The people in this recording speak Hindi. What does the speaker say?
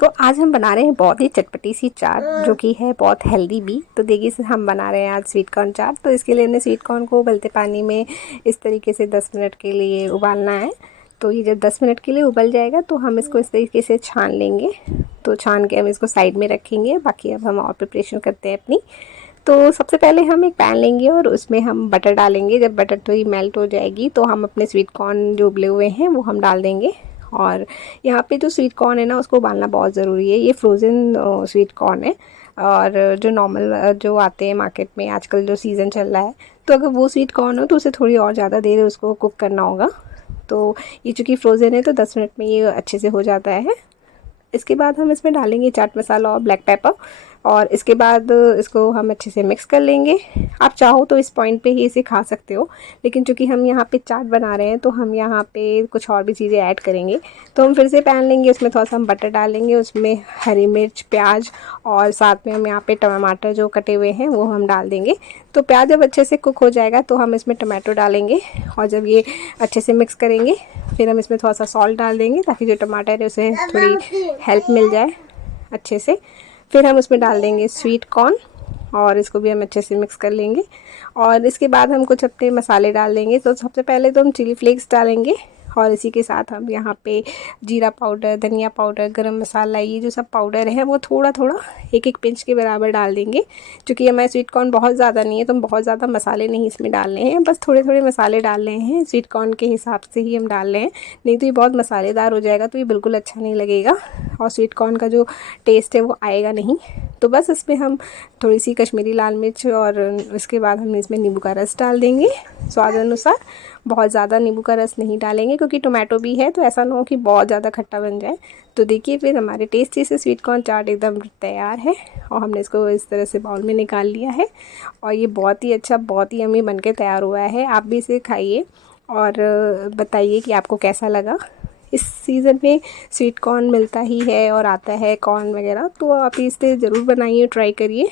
तो आज हम बना रहे हैं बहुत ही चटपटी सी चाट जो कि है बहुत हेल्दी भी। तो देखिए इसे हम बना रहे हैं आज स्वीट कॉर्न चाट। तो इसके लिए हमने स्वीट कॉर्न को उबलते पानी में इस तरीके से 10 मिनट के लिए उबालना है। तो ये जब 10 मिनट के लिए उबल जाएगा तो हम इसको इस तरीके से छान लेंगे। तो छान के हम इसको साइड में रखेंगे। बाकी अब हम और प्रिपरेशन करते हैं अपनी। तो सबसे पहले हम एक पैन लेंगे और उसमें हम बटर डालेंगे। जब बटर थोड़ी मेल्ट हो जाएगी तो हम अपने स्वीट कॉर्न जो उबले हुए हैं वो हम डाल देंगे। और यहाँ पे जो स्वीट कॉर्न है ना उसको उबालना बहुत ज़रूरी है। ये फ्रोज़न स्वीट कॉर्न है और जो नॉर्मल जो आते हैं मार्केट में आजकल जो सीज़न चल रहा है, तो अगर वो स्वीट कॉर्न हो तो उसे थोड़ी और ज़्यादा देर उसको कुक करना होगा। तो ये चूँकि फ्रोज़न है तो 10 मिनट में ये अच्छे से हो जाता है। इसके बाद हम इसमें डालेंगे चाट मसाला और ब्लैक पेपर और इसके बाद इसको हम अच्छे से मिक्स कर लेंगे। आप चाहो तो इस पॉइंट पे ही इसे खा सकते हो, लेकिन चूँकि हम यहाँ पे चाट बना रहे हैं तो हम यहाँ पे कुछ और भी चीज़ें ऐड करेंगे। तो हम फिर से पैन लेंगे, उसमें थोड़ा सा हम बटर डालेंगे, उसमें हरी मिर्च, प्याज और साथ में हम यहाँ पे टमाटर जो कटे हुए हैं वो हम डाल देंगे। तो प्याज जब अच्छे से कुक हो जाएगा तो हम इसमें टमाटो डालेंगे और जब ये अच्छे से मिक्स करेंगे फिर हम इसमें थोड़ा सा सॉल्ट डाल देंगे ताकि जो टमाटर है उसे थोड़ी हेल्प मिल जाए अच्छे से। फिर हम उसमें डाल देंगे स्वीट कॉर्न और इसको भी हम अच्छे से मिक्स कर लेंगे। और इसके बाद हम कुछ अपने मसाले डाल देंगे। तो सबसे पहले तो हम चिली फ्लेक्स डालेंगे और इसी के साथ हम यहाँ पे जीरा पाउडर, धनिया पाउडर, गरम मसाला, ये जो सब पाउडर है वो थोड़ा थोड़ा एक एक पिंच के बराबर डाल देंगे। क्योंकि हमारे स्वीट कॉर्न बहुत ज़्यादा नहीं है तो हम बहुत ज़्यादा मसाले नहीं इसमें डालने हैं, बस थोड़े थोड़े मसाले डाल रहे हैं। स्वीट कॉर्न के हिसाब से ही हम डाल रहे हैं, नहीं तो ये बहुत मसालेदार हो जाएगा तो ये बिल्कुल अच्छा नहीं लगेगा और स्वीट कॉर्न का जो टेस्ट है वो आएगा नहीं। तो बस इसमें हम थोड़ी सी कश्मीरी लाल मिर्च और इसके बाद हम इसमें नींबू का रस डाल देंगे स्वाद अनुसार। बहुत ज़्यादा नींबू का रस नहीं डालेंगे क्योंकि टोमेटो भी है तो ऐसा ना हो कि बहुत ज़्यादा खट्टा बन जाए। तो देखिए फिर हमारे टेस्टी से स्वीट कॉर्न चाट एकदम तैयार है और हमने इसको इस तरह से बाउल में निकाल लिया है और ये बहुत ही अच्छा, बहुत ही यम्मी बनके तैयार हुआ है। आप भी इसे खाइए और बताइए कि आपको कैसा लगा। इस सीज़न में स्वीट कॉर्न मिलता ही है और आता है कॉर्न वगैरह, तो आप इसे ज़रूर बनाइए, ट्राई करिए।